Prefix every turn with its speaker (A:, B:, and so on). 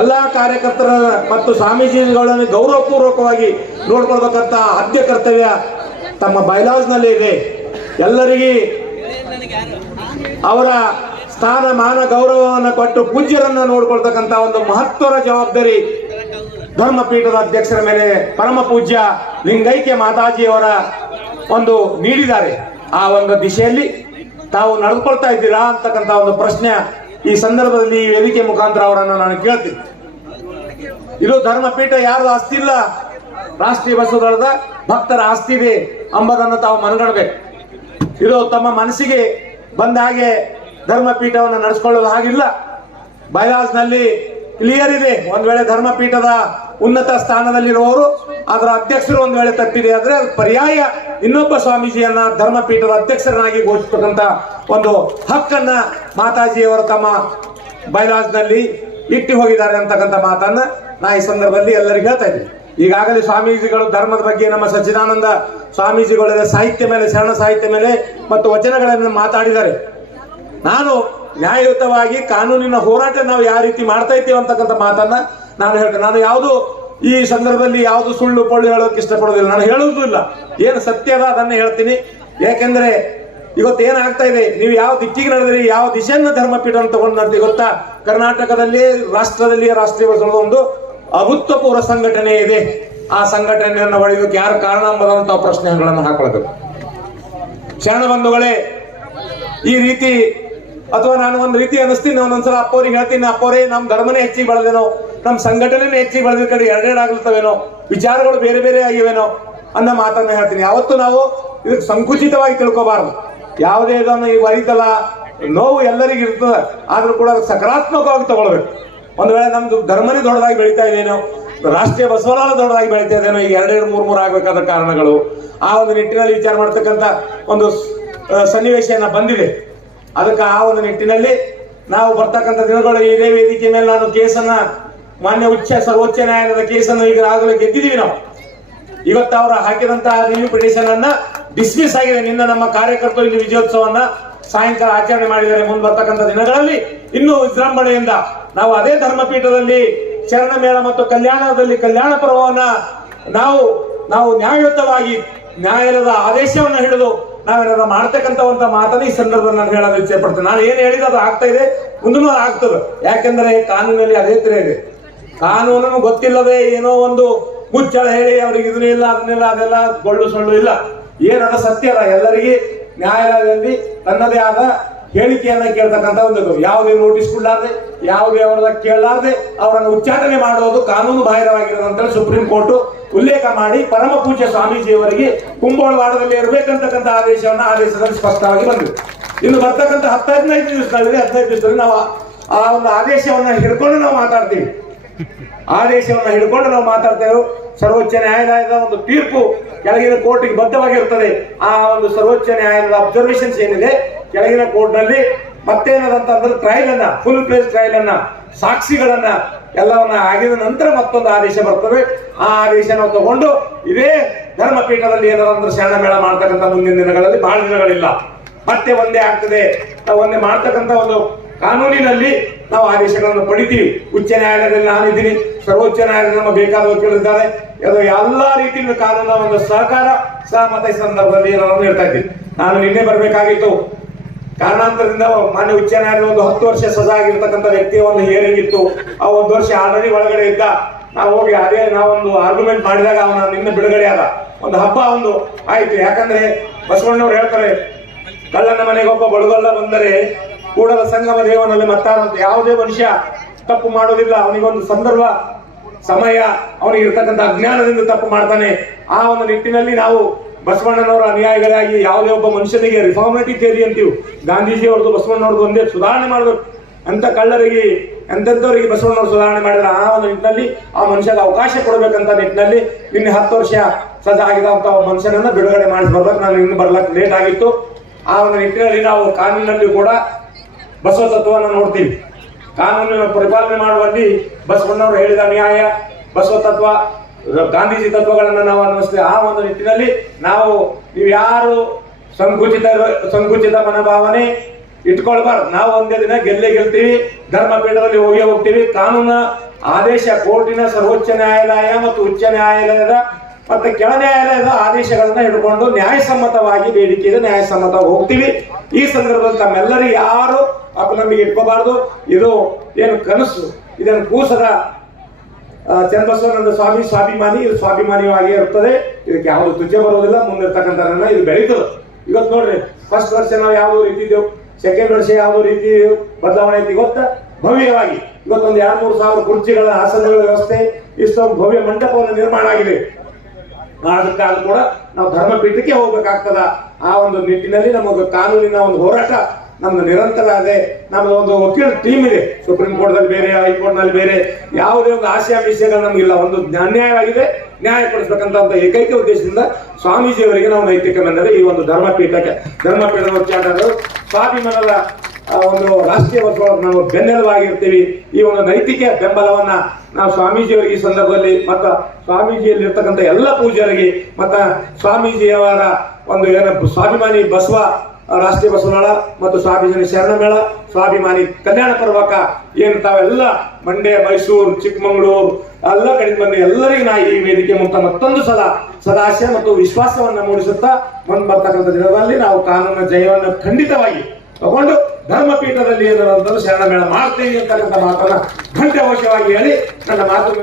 A: ಎಲ್ಲಾ ಕಾರ್ಯಕರ್ತರ ಮತ್ತು ಸ್ವಾಮೀಜಿಗಳನ್ನು ಗೌರವಪೂರ್ವಕವಾಗಿ ನೋಡ್ಕೊಳ್ಬೇಕಂತ ಆದ್ಯ ಕರ್ತವ್ಯ ತಮ್ಮ ಬೈಲಾಸ್ನಲ್ಲಿ ಇದೆ. ಎಲ್ಲರಿಗೆ ಅವರ ಸ್ಥಾನ, ಮಾನ, ಗೌರವವನ್ನು ಕೊಟ್ಟು ಪೂಜ್ಯರನ್ನ ನೋಡ್ಕೊಳ್ತಕ್ಕಂತ ಒಂದು ಮಹತ್ವದ ಜವಾಬ್ದಾರಿ ಧರ್ಮಪೀಠದ ಅಧ್ಯಕ್ಷರ ಮೇಲೆ ಪರಮ ಪೂಜ್ಯ ಲಿಂಗೈಕ್ಯ ಮಾತಾಜಿಯವರ ಒಂದು ನೀಡಿದ್ದಾರೆ. ಆ ಒಂದು ದಿಶೆಯಲ್ಲಿ ತಾವು ನಡೆದುಕೊಳ್ತಾ ಇದ್ದೀರಾ ಅಂತಕ್ಕಂಥ ಒಂದು ಪ್ರಶ್ನೆ ಈ ಸಂದರ್ಭದಲ್ಲಿ ವೇದಿಕೆ ಮುಖಾಂತರ ಅವರನ್ನು ನಾನು ಕೇಳ್ತೀನಿ. ಇದು ಧರ್ಮಪೀಠ ಯಾರು ಆಸ್ತಿ ಇಲ್ಲ? ರಾಷ್ಟ್ರೀಯ ಬಸವದಳದ ಭಕ್ತರ ಆಸ್ತಿ ಇದೆ ಅಂಬುದನ್ನು ತಾವು ಮನಗಣಬೇಕು ಇದು ತಮ್ಮ ಮನಸ್ಸಿಗೆ ಬಂದ ಹಾಗೆ ಧರ್ಮಪೀಠವನ್ನು ನಡೆಸಿಕೊಳ್ಳಲು ಹಾಗಿಲ್ಲ. ಬೈಲಾಸ್ನಲ್ಲಿ ಕ್ಲಿಯರ್ ಇದೆ. ಒಂದ್ ವೇಳೆ ಧರ್ಮಪೀಠದ ಉನ್ನತ ಸ್ಥಾನದಲ್ಲಿರುವವರು ಅದರ ಅಧ್ಯಕ್ಷರು ಒಂದ್ ವೇಳೆ ತಪ್ಪಿದೆ ಆದ್ರೆ ಪರ್ಯಾಯ ಇನ್ನೊಬ್ಬ ಸ್ವಾಮೀಜಿಯನ್ನ ಧರ್ಮಪೀಠದ ಅಧ್ಯಕ್ಷರನ್ನಾಗಿ ಘೋಷಿಸತಕ್ಕಂತ ಒಂದು ಹಕ್ಕನ್ನ ಮಾತಾಜಿಯವರು ತಮ್ಮ ಬೈಲಾಜ್ನಲ್ಲಿ ಇಟ್ಟು ಹೋಗಿದ್ದಾರೆ ಅಂತಕ್ಕಂಥ ಮಾತನ್ನ ನಾ ಈ ಸಂದರ್ಭದಲ್ಲಿ ಎಲ್ಲರಿಗೂ ಹೇಳ್ತಾ ಇದ್ದೀನಿ. ಈಗಾಗಲೇ ಸ್ವಾಮೀಜಿಗಳು ಧರ್ಮದ ಬಗ್ಗೆ ನಮ್ಮ ಸಚ್ಚಿದಾನಂದ ಸ್ವಾಮೀಜಿಗಳ ಸಾಹಿತ್ಯ ಮೇಲೆ ಶರಣ ಸಾಹಿತ್ಯ ಮೇಲೆ ಮತ್ತು ವಚನಗಳನ್ನು ಮಾತಾಡಿದ್ದಾರೆ. ನಾನು ನ್ಯಾಯಯುತವಾಗಿ ಕಾನೂನಿನ ಹೋರಾಟ ನಾವು ಯಾವ ರೀತಿ ಮಾಡ್ತಾ ಇದ್ದೀವಿ ಅಂತಕ್ಕಂಥ ಮಾತನ್ನ ನಾನು ಹೇಳ್ತೇನೆ. ನಾನು ಯಾವುದು ಈ ಸಂದರ್ಭದಲ್ಲಿ ಯಾವುದು ಸುಳ್ಳು ಪೊಳ್ಳು ಹೇಳೋಕೆ ಇಷ್ಟಪಡೋದಿಲ್ಲ ನಾನು ಹೇಳುವುದೂ ಇಲ್ಲ. ಏನು ಸತ್ಯದ ಅದನ್ನ ಹೇಳ್ತೀನಿ. ಯಾಕೆಂದ್ರೆ ಇವತ್ತು ಏನಾಗ್ತಾ ಇದೆ? ನೀವು ಯಾವ ದಿಕ್ಕಿಗೆ ನಡೆದ್ರಿ? ಯಾವ ದಿಶೆಯನ್ನ ಧರ್ಮಪೀಠ ತಗೊಂಡು ನಡೆದಿ ಗೊತ್ತಾ? ಕರ್ನಾಟಕದಲ್ಲಿ ರಾಷ್ಟ್ರದಲ್ಲಿ ರಾಷ್ಟ್ರೀಯ ಒಂದು ಅಭೂತಪೂರ್ವ ಸಂಘಟನೆ ಇದೆ. ಆ ಸಂಘಟನೆಯನ್ನು ಒಳಗೋಕೆ ಯಾರು ಕಾರಣ ಅಂಬದಂತ ಪ್ರಶ್ನೆಗಳನ್ನು ಹಾಕೊಳ್ಬೇಕು. ಶರಣ ಬಂಧುಗಳೇ, ಈ ರೀತಿ ಅಥವಾ ನಾನು ಒಂದು ರೀತಿ ಅನಿಸ್ತೀನಿ ಒಂದೊಂದ್ಸಲ ಅಪ್ಪವ್ರಿಗೆ ಹೇಳ್ತೀನಿ ಅಪ್ಪವರೇ ನಮ್ ಧರ್ಮನೇ ಹೆಚ್ಚಿಗೆ ಬೆಳೆದೇನೋ, ನಮ್ ಸಂಘಟನೆನೇ ಹೆಚ್ಚಿಗೆ ಬೆಳೆದ ಕಡೆ ಎರಡೆರಡು ಆಗ್ಲತ್ತವೇನೋ ವಿಚಾರಗಳು ಬೇರೆ ಬೇರೆ ಆಗಿವೇನೋ ಅನ್ನೋ ಮಾತನ್ನ ಹೇಳ್ತೀನಿ. ಯಾವತ್ತು ನಾವು ಇದಕ್ಕೆ ಸಂಕುಚಿತವಾಗಿ ತಿಳ್ಕೋಬಾರದು. ಯಾವುದೇ ಇದನ್ನು ಈಗ ಅರಿತಲ್ಲ ನೋವು ಎಲ್ಲರಿಗೂ ಇರ್ತದೆ, ಆದ್ರೂ ಕೂಡ ಸಕಾರಾತ್ಮಕವಾಗಿ ತಗೊಳ್ಬೇಕು. ಒಂದು ವೇಳೆ ನಮ್ದು ಧರ್ಮನೇ ದೊಡ್ಡದಾಗಿ ಬೆಳೀತಾ ಇದೇನೋ, ರಾಷ್ಟ್ರೀಯ ಬಸವನಾಳ ದೊಡ್ಡದಾಗಿ ಬೆಳೀತಾ ಇದೇನೋ, ಈಗ ಎರಡೆರಡು, ಮೂರು ಮೂರು ಆಗ್ಬೇಕಾದ ಕಾರಣಗಳು, ಆ ಒಂದು ನಿಟ್ಟಿನಲ್ಲಿ ವಿಚಾರ ಮಾಡ್ತಕ್ಕಂಥ ಒಂದು ಸನ್ನಿವೇಶ ಏನ ಬಂದಿದೆ. ಅದಕ್ಕೆ ಆ ಒಂದು ನಿಟ್ಟಿನಲ್ಲಿ ನಾವು ಬರ್ತಕ್ಕಂಥ ದಿನಗಳು ಇದೇ ವೇದಿಕೆ ಮೇಲೆ ನಾನು ಕೇಸನ್ನ ಮಾನ್ಯ ಉಚ್ಚ ಸರ್ವೋಚ್ಚ ನ್ಯಾಯಾಲಯದ ಕೇಸನ್ನು ಈಗ ಆಗಲೇ ಗೆದ್ದಿದ್ದೀವಿ ನಾವು. ಇವತ್ತು ಅವರು ಹಾಕಿದಂತಹ ರಿವ್ಯೂ ಪಿಟಿಷನ್ ಅನ್ನ ಡಿಸ್ಮಿಸ್ ಆಗಿದೆ. ನಿನ್ನ ನಮ್ಮ ಕಾರ್ಯಕರ್ತರು ಇಲ್ಲಿ ವಿಜಯೋತ್ಸವನ್ನ ಸಾಯಂಕಾಲ ಆಚರಣೆ ಮಾಡಿದ್ದಾರೆ. ಮುಂದೆ ಬರ್ತಕ್ಕಂಥ ದಿನಗಳಲ್ಲಿ ಇನ್ನೂ ವಿಜೃಂಭಣೆಯಿಂದ ನಾವು ಅದೇ ಧರ್ಮಪೀಠದಲ್ಲಿ ಶರಣ ಮೇಳ ಮತ್ತು ಕಲ್ಯಾಣದಲ್ಲಿ ಕಲ್ಯಾಣ ಪರ್ವವನ್ನ ನಾವು ನಾವು ನ್ಯಾಯಯುತವಾಗಿ ನ್ಯಾಯಾಲಯದ ಆದೇಶವನ್ನು ಹಿಡಿದು ನಾವೇನಾದ್ರು ಮಾಡ್ತಕ್ಕಂಥ ಒಂದು ಮಾತನ್ನ ಈ ಸಂದರ್ಭದಲ್ಲಿ ನಾನು ಹೇಳಲು ಇಚ್ಛೆ ಪಡ್ತೇನೆ ನಾನು ಏನ್ ಹೇಳಿದ ಅದು ಆಗ್ತಾ ಇದೆ ಮುಂದೂ ಆಗ್ತದೆ. ಯಾಕೆಂದ್ರೆ ಕಾನೂನಲ್ಲಿ ಅದೇ ತರ ಇದೆ. ಕಾನೂನನ್ನು ಗೊತ್ತಿಲ್ಲದೆ ಏನೋ ಒಂದು ಮುಚ್ಚಳ ಹೇಳಿ ಅವ್ರಿಗೆ ಇದನ್ನ ಇಲ್ಲ ಅದನ್ನೆಲ್ಲ ಅದೆಲ್ಲ ಗೊಳ್ಳು ಸೊಳ್ಳು ಇಲ್ಲ. ಏನದ ಸತ್ಯ ಅಲ್ಲ. ಎಲ್ಲರಿಗೆ ನ್ಯಾಯಾಲಯದಲ್ಲಿ ತನ್ನದೇ ಆದ ಹೇಳಿಕೆಯನ್ನ ಕೇಳ್ತಕ್ಕಂಥ ಒಂದು ಯಾವುದೇ ನೋಟಿಸ್ ಕೊಡಲಾರ್ದೆ, ಯಾವುದೇ ಅವರ ಕೇಳಲಾರ್ದೆ ಅವರನ್ನು ಉಚ್ಚಾಟನೆ ಮಾಡೋದು ಕಾನೂನು ಬಾಹಿರವಾಗಿರೋದು ಅಂತೇಳಿ ಸುಪ್ರೀಂ ಕೋರ್ಟ್ ಉಲ್ಲೇಖ ಮಾಡಿ ಪರಮ ಪೂಜ್ಯ ಸ್ವಾಮೀಜಿಯವರಿಗೆ ಕುಂಭೋಳವಾಡದಲ್ಲಿ ಇರಬೇಕಂತಕ್ಕಂಥ ಆದೇಶವನ್ನ ಆದೇಶದಲ್ಲಿ ಸ್ಪಷ್ಟವಾಗಿ ಬಂದಿದೆ. ಇನ್ನು ಬರ್ತಕ್ಕಂಥ ಹತ್ತೈದು ದಿವಸದಲ್ಲಿ ಹದಿನೈದು ದಿವಸದಲ್ಲಿ ನಾವು ಆ- ಒಂದು ಆದೇಶವನ್ನ ಹಿಡ್ಕೊಂಡು ನಾವು ಮಾತಾಡ್ತೀವಿ. ಆದೇಶವನ್ನ ಹಿಡ್ಕೊಂಡು ನಾವು ಮಾತಾಡ್ತೇವೆ ಸರ್ವೋಚ್ಚ ನ್ಯಾಯಾಲಯದ ಒಂದು ತೀರ್ಪು ಕೆಳಗಿನ ಕೋರ್ಟ್ಗೆ ಬದ್ಧವಾಗಿರ್ತದೆ. ಆ ಒಂದು ಸರ್ವೋಚ್ಚ ನ್ಯಾಯಾಲಯದ ಅಬ್ಸರ್ವೇಷನ್ಸ್ ಏನಿದೆ? ಕೆಳಗಿನ ಕೋರ್ಟ್ನಲ್ಲಿ ಮತ್ತೇನದಂತಂದ್ರೆ ಟ್ರಯಲ್ ಅನ್ನ ಫುಲ್ ಪ್ಲೇಸ್ ಟ್ರಯಲ್ ಅನ್ನ, ಸಾಕ್ಷಿಗಳನ್ನ ಎಲ್ಲವನ್ನ ಆಗಿದ ನಂತರ ಮತ್ತೊಂದು ಆದೇಶ ಬರ್ತವೆ ಆ ಆದೇಶ ನಾವು ತಗೊಂಡು ಇದೇ ಧರ್ಮಪೀಠದಲ್ಲಿ ಏನಾದ್ರು ಶರಣ ಮೇಳ ಮಾಡ್ತಕ್ಕಂಥ ಮುಂದಿನ ದಿನಗಳಲ್ಲಿ ಬಹಳ ದಿನಗಳಿಲ್ಲ. ಮತ್ತೆ ಒಂದೇ ಆಗ್ತದೆ. ನಾವು ಒಂದೇ ಮಾಡ್ತಕ್ಕಂಥ ಒಂದು ಕಾನೂನಿನಲ್ಲಿ ನಾವು ಆದೇಶಗಳನ್ನು ಪಡಿತೀವಿ. ಉಚ್ಚ ನ್ಯಾಯಾಲಯದಲ್ಲಿ ನಾನಿದ್ದೀನಿ. ಸರ್ವೋಚ್ಚ ನ್ಯಾಯಾಲಯ ನಮ್ಮ ಬೇಕಾದ ವಕೀಲರಿದ್ದಾರೆ ಎಲ್ಲಾ ರೀತಿಯಿಂದ ಕಾನೂನಿನ ಒಂದು ಸಹಕಾರ ಸಹಮತ ಸಂದರ್ಭದಲ್ಲಿ ನಾನು ಹೇಳ್ತಾ ಇದ್ದೀನಿ. ನಾನು ನಿನ್ನೆ ಬರಬೇಕಾಗಿತ್ತು. ಕಾರಣಾಂತರದಿಂದ ಮಾನ್ಯ ಉಚ್ಚ ನ್ಯಾಯಾಲಯ ಒಂದು ಹತ್ತು ವರ್ಷ ಸಜಾ ಆಗಿರ್ತಕ್ಕಂಥ ವ್ಯಕ್ತಿಯ ಒಂದು ಹಿಯರಿಂಗ್ ಇತ್ತು ಆ ಒಂದು ವರ್ಷ ಆಲ್ರೆಡಿ ಒಳಗಡೆ ಇದ್ದ. ನಾವು ಹೋಗಿ ಅದೇ ನಾವೊಂದು ಆರ್ಗ್ಯುಮೆಂಟ್ ಮಾಡಿದಾಗ ಅವನ ನಿನ್ನ ಬಿಡುಗಡೆ ಆದ. ಒಂದು ಹಬ್ಬ ಒಂದು ಆಯ್ತು. ಯಾಕಂದ್ರೆ ಬಸವಣ್ಣವ್ರು ಹೇಳ್ತಾರೆ, ಕಳ್ಳನ ಮನೆಗೆ ಒಬ್ಬ ಬಡಗಲ್ಲ ಬಂದರೆ ಕೂಡಲ ಸಂಗಮ ದೇವನಲ್ಲಿ ಮತ್ತಾರಂತ ಯಾವುದೇ ಮನುಷ್ಯ ತಪ್ಪು ಮಾಡೋದಿಲ್ಲ ಅವನಿಗೊಂದು ಸಂದರ್ಭ, ಸಮಯ ಅವನಿಗೆ ಇರ್ತಕ್ಕಂಥ ಅಜ್ಞಾನದಿಂದ ತಪ್ಪು ಮಾಡ್ತಾನೆ. ಆ ಒಂದು ನಿಟ್ಟಿನಲ್ಲಿ ನಾವು ಬಸವಣ್ಣನವರ ಅನುಯಾಯಿಗಳಾಗಿ ಯಾವುದೇ ಒಬ್ಬ ಮನುಷ್ಯನಿಗೆ ರಿಫಾರ್ಮೇಟಿವ್ ಥಿಯರಿ ಅಂತೀವಿ. ಗಾಂಧೀಜಿ ಅವ್ರದ್ದು ಬಸವಣ್ಣವ್ರದ್ದು ಒಂದೇ ಸುಧಾರಣೆ ಮಾಡಬೇಕು. ಅಂತ ಕಳ್ಳರಿಗೆ, ಎಂತೆಂಥವ್ರಿಗೆ ಬಸವಣ್ಣವ್ರು ಸುಧಾರಣೆ ಮಾಡಿದ್ರೆ ಆ ಒಂದು ನಿಟ್ಟಿನಲ್ಲಿ ಆ ಮನುಷ್ಯಗೆ ಅವಕಾಶ ಕೊಡಬೇಕಂತ ನಿಟ್ಟಿನಲ್ಲಿ ನಿನ್ನೆ ಹತ್ತು ವರ್ಷ ಸಜಾ ಆಗಿದಂತ ಮನುಷ್ಯನನ್ನ ಬಿಡುಗಡೆ ಮಾಡಿಸಿ ಬರ್ಬೇಕು. ನಾನು ಇನ್ನು ಬರ್ಲಕ್ಕೆ ಲೇಟ್ ಆಗಿತ್ತು. ಆ ಒಂದು ನಿಟ್ಟಿನಲ್ಲಿ ನಾವು ಕಾನೂನಿನಲ್ಲಿ ಕೂಡ ಬಸವ ತತ್ವವನ್ನು ನೋಡ್ತೀವಿ. ಕಾನೂನಿನ ಪರಿಪಾಲನೆ ಮಾಡುವಲ್ಲಿ ಬಸವಣ್ಣವ್ರು ಹೇಳಿದ ನ್ಯಾಯ ಬಸವ ತತ್ವ ಗಾಂಧೀಜಿ ತತ್ವಗಳನ್ನು ನಾವು ಅನ್ವಯಿಸ್ತೇವೆ ಆ ಒಂದು ನಿಟ್ಟಿನಲ್ಲಿ ನಾವು ನೀವು ಯಾರು ಸಂಕುಚಿತ ಸಂಕುಚಿತ ಮನೋಭಾವನೆ ಇಟ್ಕೊಳ್ಬಾರ್ದು. ನಾವು ಒಂದೇ ದಿನ ಗೆಲ್ಲೇ ಗೆಲ್ತೀವಿ, ಧರ್ಮಪೀಠದಲ್ಲಿ ಹೋಗಿ ಹೋಗ್ತೀವಿ. ಕಾನೂನ ಆದೇಶ ಕೋರ್ಟಿನ ಸರ್ವೋಚ್ಚ ನ್ಯಾಯಾಲಯ ಮತ್ತು ಉಚ್ಚ ನ್ಯಾಯಾಲಯದ ಮತ್ತೆ ಕೆಳ ನ್ಯಾಯಾಲಯದ ಆದೇಶಗಳನ್ನ ಹಿಡ್ಕೊಂಡು ನ್ಯಾಯಸಮ್ಮತವಾಗಿ ಬೇಡಿಕೆಗೆ ನ್ಯಾಯಸಮ್ಮತ ಹೋಗ್ತೀವಿ. ಈ ಸಂದರ್ಭದಲ್ಲಿ ತಮ್ಮೆಲ್ಲರೂ ಯಾರು ಅಪನಂಬಿಕೆ ಇಟ್ಕೋಬಾರ್ದು ಇದು ಏನು ಕನಸು ಇದನ್ನು ಕೂಸದ ಚನ್ನಬಸವನಂದ ಸ್ವಾಮಿ ಸ್ವಾಭಿಮಾನಿ, ಇದು ಸ್ವಾಭಿಮಾನಿಯಾಗಿಯೇ ಇರ್ತದೆ ಇದಕ್ಕೆ ಯಾವುದು ತುಚ್ಛ ಬರೋದಿಲ್ಲ, ಮುಂದಿರ್ತಕ್ಕಂಥ ನನ್ನ ಇದು ಬೆಳೀತದೆ. ಇವತ್ತು ನೋಡ್ರಿ ಫಸ್ಟ್ ವರ್ಷ ನಾವು ಯಾವ ರೀತಿ ಇದ್ದೇವೆ ಸೆಕೆಂಡ್ ವರ್ಷ ಯಾವ ರೀತಿ ಬದಲಾವಣೆ ಐತಿ ಗೊತ್ತಾ? ಭವ್ಯವಾಗಿ. ಇವತ್ತೊಂದು ಎರಡು ಮೂರು ಸಾವಿರ ಕುರ್ಚಿಗಳ ಆಸನಗಳ ವ್ಯವಸ್ಥೆ, ಇಷ್ಟೊಂದು ಭವ್ಯ ಮಂಟಪವನ್ನು ನಿರ್ಮಾಣ ಆಗಿದೆ. ಅದಕ್ಕಾದ್ರೂ ಕೂಡ ನಾವು ಧರ್ಮಪೀಠಕ್ಕೆ ಹೋಗ್ಬೇಕಾಗ್ತದ. ಆ ಒಂದು ನಿಟ್ಟಿನಲ್ಲಿ ನಮಗೆ ಕಾನೂನಿನ ಒಂದು ಹೋರಾಟ ನಮ್ದು ನಿರಂತರ ಅದೇ. ನಮ್ದು ಒಂದು ವಕೀಲ ಟೀಮ್ ಇದೆ. ಸುಪ್ರೀಂ ಕೋರ್ಟ್ ದಲ್ಲಿ ಬೇರೆ ಹೈಕೋರ್ಟ್ನಲ್ಲಿ ಬೇರೆ. ಯಾವುದೇ ಒಂದು ಆಶಯ, ವಿಷಯಗಳು ನಮಗಿಲ್ಲ. ಒಂದು ಅನ್ಯಾಯವಾಗಿದೆ. ನ್ಯಾಯ ಕೊಡಿಸ್ಬೇಕಂತ ಏಕೈಕ ಉದ್ದೇಶದಿಂದ ಸ್ವಾಮೀಜಿಯವರಿಗೆ ನಾವು ನೈತಿಕ ಬಂದರೆ ಈ ಒಂದು ಧರ್ಮಪೀಠಕ್ಕೆ, ಧರ್ಮಪೀಠದ ಉಚ್ಚಾಟಗಳು ಸ್ವಾಭಿಮಾನದ ಒಂದು ರಾಷ್ಟ್ರೀಯ ವರ್ಷದೊಳಗೆ ನಾವು ಬೆನ್ನೆಲುಬಾಗಿರ್ತೀವಿ. ಈ ಒಂದು ನೈತಿಕ ಬೆಂಬಲವನ್ನ ನಾವು ಸ್ವಾಮೀಜಿಯವರಿಗೆ ಈ ಸಂದರ್ಭದಲ್ಲಿ ಮತ್ತ ಸ್ವಾಮೀಜಿಯಲ್ಲಿ ಇರ್ತಕ್ಕಂಥ ಎಲ್ಲ ಪೂಜ್ಯರಿಗೆ ಮತ್ತ ಸ್ವಾಮೀಜಿಯವರ ಒಂದು ಏನ ಸ್ವಾಭಿಮಾನಿ ಬಸವ ರಾಷ್ಟ್ರೀಯ ಬಸವನಾಳ ಮತ್ತು ಸ್ವಾಭಿಮಾನಿ ಶರಣಮೇಳ, ಸ್ವಾಭಿಮಾನಿ ಕಲ್ಯಾಣ ಪರ್ವಕ ಏನು ತಾವೆಲ್ಲ ಮಂಡ್ಯ, ಮೈಸೂರು, ಚಿಕ್ಕಮಗಳೂರು, ಎಲ್ಲ ಕಡೆ ಬಂದ ಎಲ್ಲರಿಗೂ ನಾ ಈ ವೇದಿಕೆ ಮುಂತ ಮತ್ತೊಂದು ಸಲ ಸದಾಶಯ ಮತ್ತು ವಿಶ್ವಾಸವನ್ನ ಮೂಡಿಸುತ್ತಾ ಮುಂದೆ ಬರ್ತಕ್ಕಂಥ ದಿನದಲ್ಲಿ ನಾವು ಕಾನೂನ ಜಯವನ್ನು ಖಂಡಿತವಾಗಿ ತಗೊಂಡು ಧರ್ಮಪೀಠದಲ್ಲಿ ಏನಂತ ಶರಣ ಮೇಳ ಮಾಡ್ತೇವೆ ಅಂತಕ್ಕಂಥ ಮಾತನ್ನ ಘಂಟೆ ಅವಶ್ಯವಾಗಿ ಹೇಳಿ ನನ್ನ ಮಾತು